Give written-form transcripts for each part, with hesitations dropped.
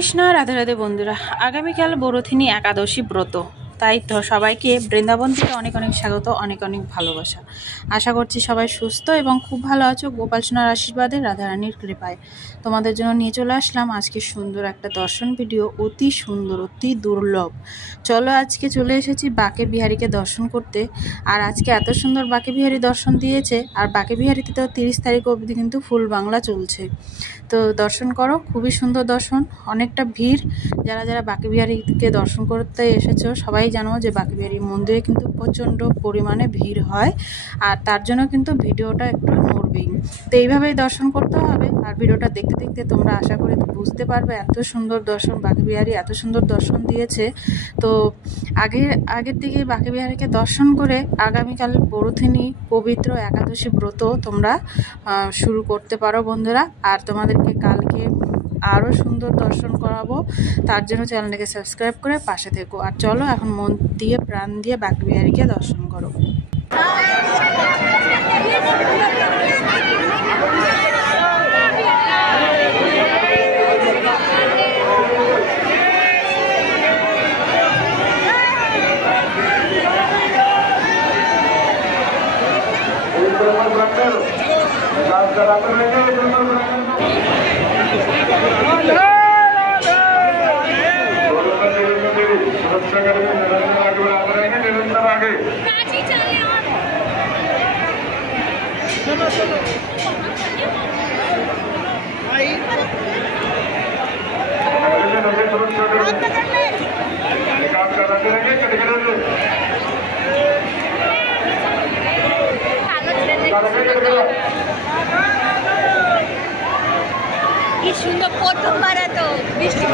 কৃষ্ণ। রাধে রাধে বন্ধুরা, আগামীকাল বরথিনী একাদশী ব্রত, তাই তো সবাইকে বৃন্দাবন থেকে অনেক অনেক স্বাগত, অনেক অনেক ভালোবাসা। আশা করছি সবাই সুস্থ এবং খুব ভালো আছো। গোপাল সোনার আশীর্বাদে, রাধারানীর কৃপায় তোমাদের জন্য নিয়ে চলে আসলাম আজকে সুন্দর একটা দর্শন ভিডিও। অতি সুন্দর, অতি দুর্লভ। চলো আজকে চলে এসেছি বাঁকে বিহারীকে দর্শন করতে। আর আজকে এত সুন্দর বাঁকে বিহারী দর্শন দিয়েছে। আর বাঁকে বিহারীতে তো 30 তারিখ অবধি কিন্তু ফুল বাংলা চলছে। তো দর্শন করো, খুবই সুন্দর দর্শন, অনেকটা ভিড়। যারা যারা বাঁকে বিহারীকে দর্শন করতে এসেছো সবাই জানো যে বাঁকে বিহারী মন্দিরে কিন্তু প্রচণ্ড পরিমাণে ভিড় হয়। আর তার জন্য কিন্তু ভিডিওটা একটু নড়বেই। তো এইভাবেই দর্শন করতে হবে। আর ভিডিওটা দেখতে দেখতে তোমরা আশা করি বুঝতে পারবে এত সুন্দর দর্শন, বাঁকে বিহারী এত সুন্দর দর্শন দিয়েছে। তো আগের দিকে বাঁকে বিহারীকে দর্শন করে আগামীকাল বরথিনী পবিত্র একাদশী ব্রত তোমরা শুরু করতে পারো বন্ধুরা। আর তোমাদেরকে কালকে আরও সুন্দর দর্শন করাবো, তার জন্য চ্যানেলটাকে সাবস্ক্রাইব করে পাশে থেকো। আর চলো এখন মন দিয়ে প্রাণ দিয়ে বাঁকে বিহারীকে দর্শন করো। কি সুন্দর প্রথমবার তো বৃষ্টি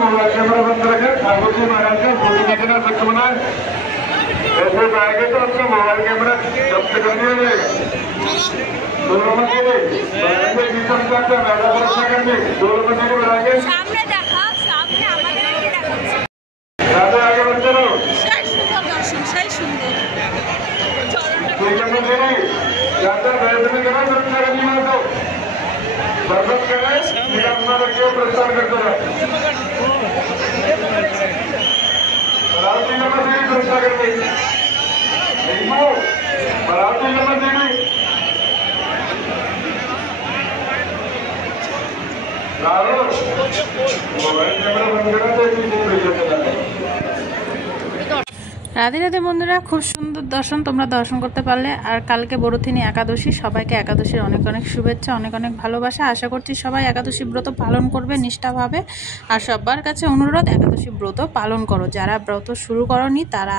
मोबाइल कैमरा बंद रखे, ठाकुर जी महाराज का फोटो खींचना सख्त बना है। ऐसे पाएंगे तो आपका मोबाइल कैमरा जब्त कर दिया जाएगा। दोनों मंदिर दोनों मंदिर बनाएंगे। राधा आगे बढ़ते रहो। ज्यादा वैसे करो, सुरक्षा करनी मत दो। बरकत करे, अपना रखिए, प्रचार करते रहे। बराती नंबर देवी सुरक्षा करके बराती नंबर देवी मोबाइल कैमरा बंद करा तो রাধে রাধে বন্ধুরা, খুব সুন্দর দর্শন তোমরা দর্শন করতে পারলে। আর কালকে বরথিনী একাদশী, সবাইকে একাদশীর অনেক অনেক শুভেচ্ছা, অনেক অনেক ভালোবাসা। আশা করছি সবাই একাদশী ব্রত পালন করবে নিষ্ঠাভাবে। আর সবার কাছে অনুরোধ, একাদশী ব্রত পালন করো। যারা ব্রত শুরু করনি তারা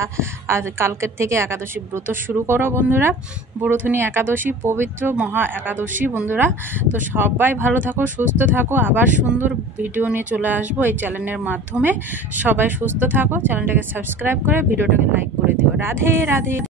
আজ কালকের থেকে একাদশী ব্রত শুরু করো বন্ধুরা। বরথিনী একাদশী পবিত্র মহা একাদশী বন্ধুরা। তো সবাই ভালো থাকো, সুস্থ থাকো। আবার সুন্দর ভিডিও নিয়ে চলে আসবো এই চ্যানেলের মাধ্যমে। সবাই সুস্থ থাকো, চ্যানেলটাকে সাবস্ক্রাইব করে ভিডিওটাকে লাইক করে দিও। রাধে রাধে।